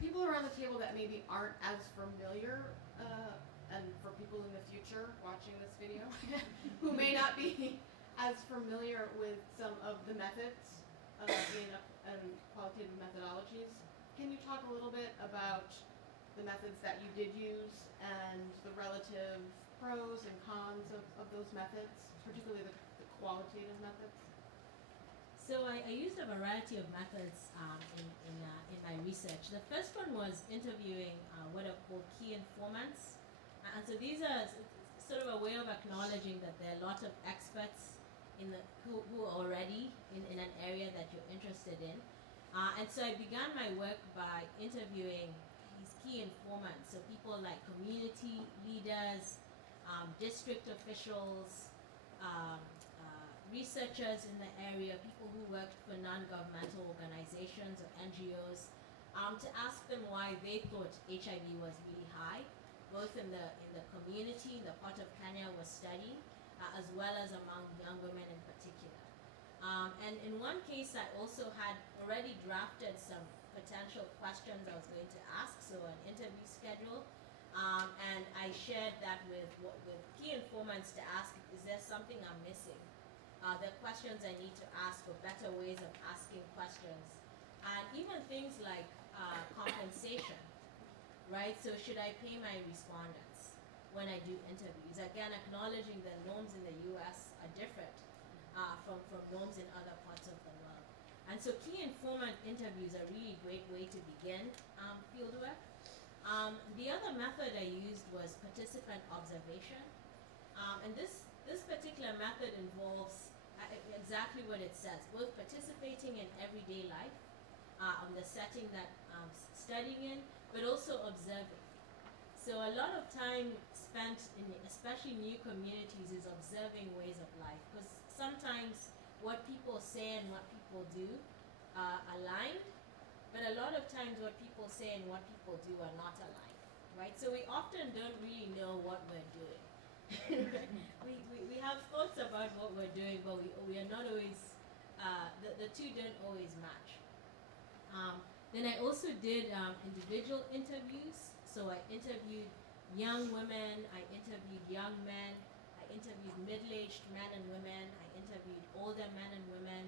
people around the table that maybe aren't as familiar, and for people in the future watching this video who may not be as familiar with some of the methods in qualitative methodologies, can you talk a little bit about the methods that you did use and the relative pros and cons of those methods, particularly the qualitative methods? So I used a variety of methods in my research. The first one was interviewing what are called key informants. And so these are sort of a way of acknowledging that there are a lot of experts who are already in an area that you're interested in. And so I began my work by interviewing these key informants, so people like community leaders, district officials, researchers in the area, people who worked for non-governmental organizations or NGOs, to ask them why they thought HIV was really high, both in the community, in the part of Kenya was studying, as well as among young women in particular. And in one case, I also had already drafted some potential questions I was going to ask, so an interview schedule, and I shared that with key informants to ask, is there something I'm missing? The questions I need to ask, or better ways of asking questions. And even things like compensation, right? So should I pay my respondents when I do interviews? Again, acknowledging that norms in the US are different from norms in other parts of the world. And so key informant interviews are really a great way to begin fieldwork. The other method I used was participant observation. And this particular method involves exactly what it says, both participating in everyday life, the setting that I'm studying in, but also observing. So a lot of time spent in especially new communities is observing ways of life, because sometimes what people say and what people do are aligned, but a lot of times what people say and what people do are not aligned, right? So we often don't really know what we're doing. we have thoughts about what we're doing, but we are not always, the two don't always match. Then I also did individual interviews. So I interviewed young women, I interviewed young men, I interviewed middle-aged men and women, I interviewed older men and women,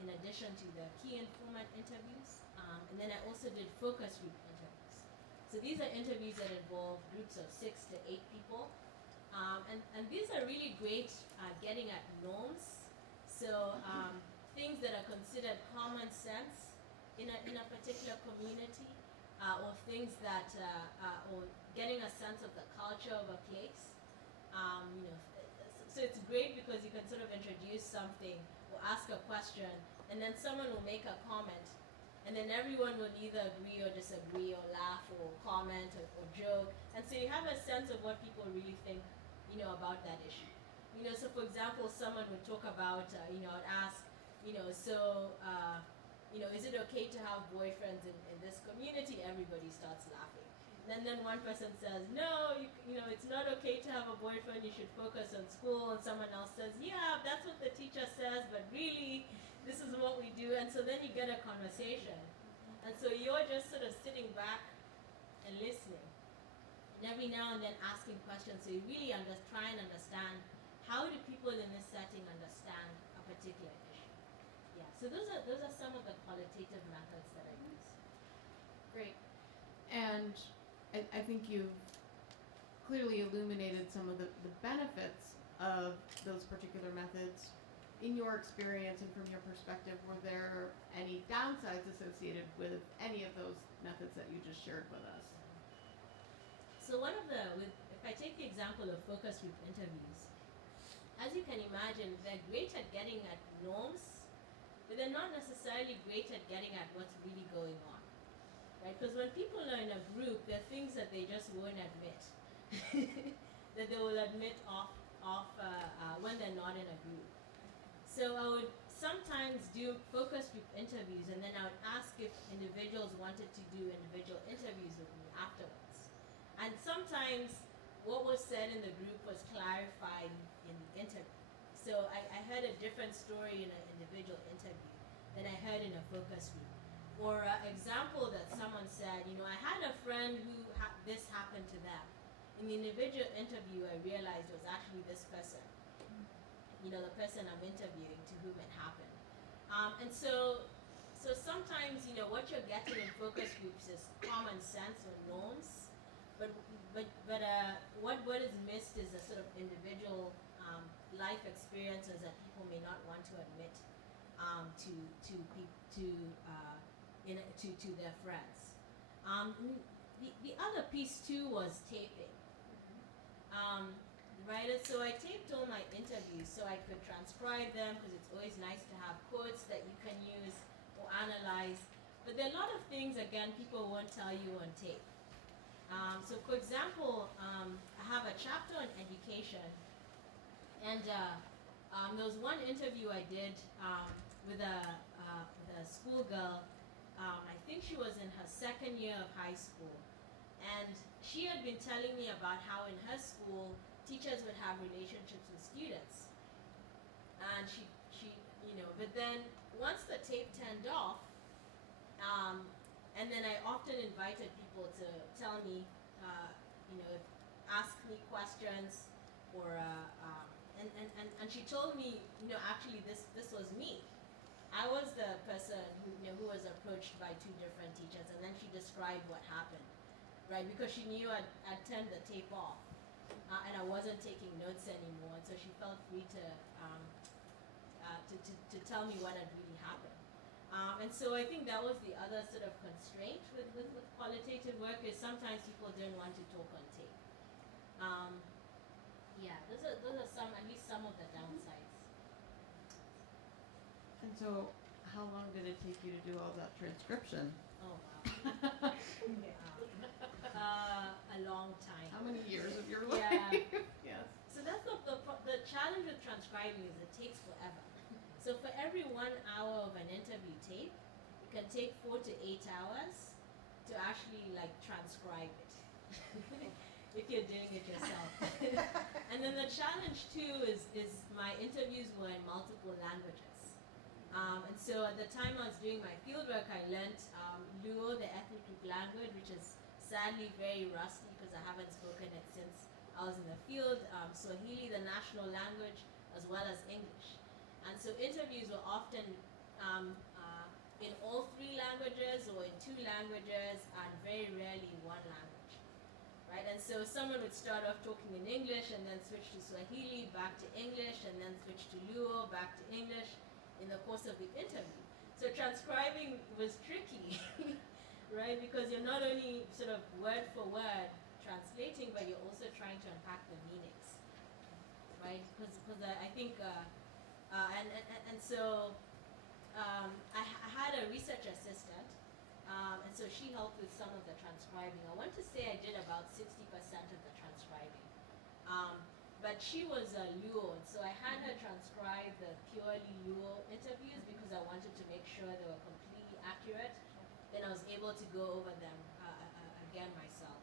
in addition to the key informant interviews. And then I also did focus group interviews. So these are interviews that involve groups of 6 to 8 people. And these are really great at getting at norms. So things that are considered common sense in a particular community, or things that, or getting a sense of the culture of a place. So it's great because you can sort of introduce something or ask a question, and then someone will make a comment, and then everyone will either agree or disagree or laugh or comment or joke. And so you have a sense of what people really think, about that issue. So for example, someone would talk about, I'd ask, is it okay to have boyfriends in this community? Everybody starts laughing. And then one person says, no, it's not okay to have a boyfriend, you should focus on school. And someone else says, yeah, that's what the teacher says, but really, this is what we do. And so then you get a conversation. And so you're just sort of sitting back and listening. And every now and then asking questions, so you really try and understand, how do people in this setting understand a particular issue? Yeah, so those are some of the qualitative methods that I use. Great. And I think you've clearly illuminated some of the benefits of those particular methods. In your experience and from your perspective, were there any downsides associated with any of those methods that you just shared with us? So if I take the example of focus group interviews, as you can imagine, they're great at getting at norms, but they're not necessarily great at getting at what's really going on, right? Because when people are in a group, there are things that they just won't admit, that they will admit off when they're not in a group. So I would sometimes do focus group interviews, and then I would ask if individuals wanted to do individual interviews with me afterwards. And sometimes what was said in the group was clarified in the interview. So I heard a different story in an individual interview than I heard in a focus group. Or an example that someone said in the individual interview, I realized was actually this person, the person I'm interviewing to whom it happened. And so sometimes, what you're getting in focus groups is common sense or norms, but what is missed is the sort of individual life experiences that people may not want to admit to their friends. The other piece too was taping. Right, and so I taped all my interviews so I could transcribe them, because it's always nice to have quotes that you can use or analyze. But there are a lot of things, again, people won't tell you on tape. So for example, I have a chapter on education, and there was one interview I did with a schoolgirl. I think she was in her second year of high school, and she had been telling me about how in her school teachers would have relationships with students, and she but then once the tape turned off, and then I often invited people to tell me, ask me questions, or and she told me, actually this was me. I was the person who was approached by two different teachers, and then she described what happened, right? Because she knew I'd turned the tape off, and I wasn't taking notes anymore, and so she felt free to tell me what had really happened. And so I think that was the other sort of constraint with qualitative work, is sometimes people don't want to talk on tape. Those are some, at least some of the downsides. And so, how long did it take you to do all that transcription? Oh wow. A long time. How many years of your life? Yeah. Yes. So that's the challenge with transcribing, is it takes forever. So for every 1 hour of an interview tape, it can take 4 to 8 hours to actually transcribe it. If you're doing it yourself. And then the challenge too is my interviews were in multiple languages. And so at the time I was doing my fieldwork, I learned Luo, the ethnic group language, which is sadly very rusty because I haven't spoken it since I was in the field. Swahili, the national language, as well as English. And so interviews were often in all 3 languages or in 2 languages, and very rarely one language, right? And so someone would start off talking in English and then switch to Swahili, back to English, and then switch to Luo, back to English in the course of the interview. So transcribing was tricky, right? Because you're not only sort of word for word translating, but you're also trying to unpack the meanings, right? Because I think so I had a research assistant, and so she helped with some of the transcribing. I want to say I did about 60% of the transcribing, but she was a Luo, and so I had her transcribe the purely Luo interviews because I wanted to make sure they were completely accurate. Then I was able to go over them again myself.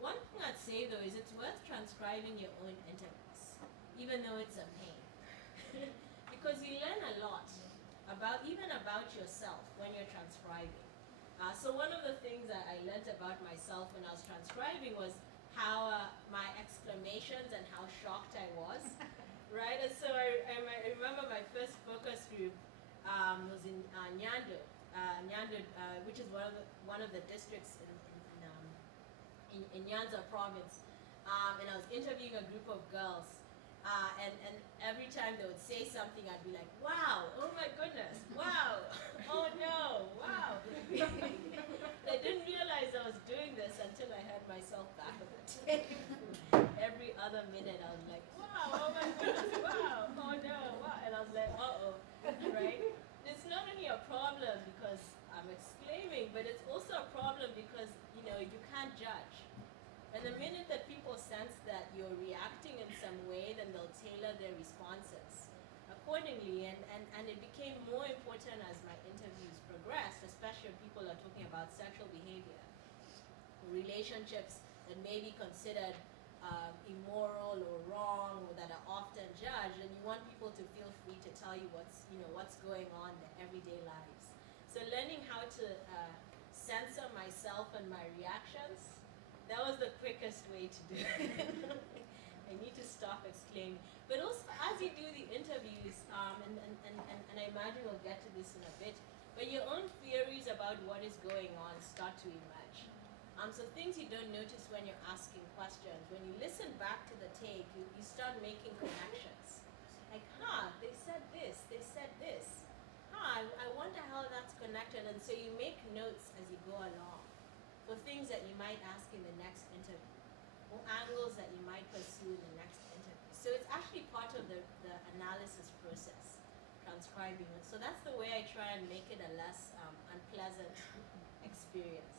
One thing I'd say though is it's worth transcribing your own interviews, even though it's a pain. Because you learn a lot about yourself when you're transcribing. So one of the things that I learned about myself when I was transcribing was how my exclamations and how shocked I was, right? And so I remember my first focus group was in Nyando, which is one of the districts in Nyanza province, and I was interviewing a group of girls. And every time they would say something, I'd be like, wow, oh my goodness, wow, oh no, wow. I didn't realize I was doing this until I heard myself back of the tape. Every other minute I was like, wow, oh my goodness, wow, oh no, wow. And I was like, uh-oh, right? It's not only a problem because I'm exclaiming, but it's also a problem because, you can't judge. And the minute that people sense that you're reacting in some way, then they'll tailor their responses accordingly. And it became more important as my interviews progressed, especially when people are talking about sexual behavior, relationships that may be considered immoral or wrong, or that are often judged, and you want people to feel free to tell you what's going on in their everyday lives. So learning how to censor myself and my reactions That was the quickest way to do it. I need to stop exclaiming. But also, as you do the interviews, and I imagine we'll get to this in a bit, but your own theories about what is going on start to emerge. So things you don't notice when you're asking questions, when you listen back to the tape, you start making connections. Like, they said this, I wonder how that's connected, and so you make notes as you go along for things that you might ask in the next interview, or angles that you might pursue in the next interview. So it's actually part of the analysis process, transcribing it. So that's the way I try and make it a less unpleasant experience.